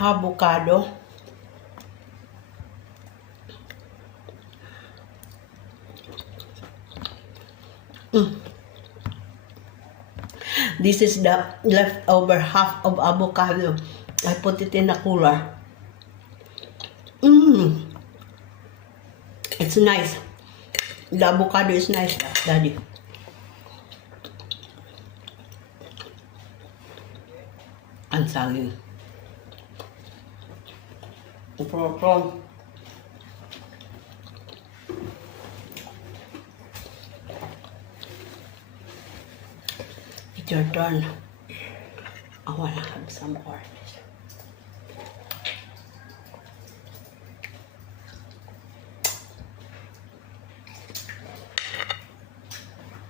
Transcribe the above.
avocado. This is the leftover half of avocado. I put it in a cooler. It's nice. The avocado is nice, Daddy. Ang saging. Ito. It's your turn. I wanna have some more.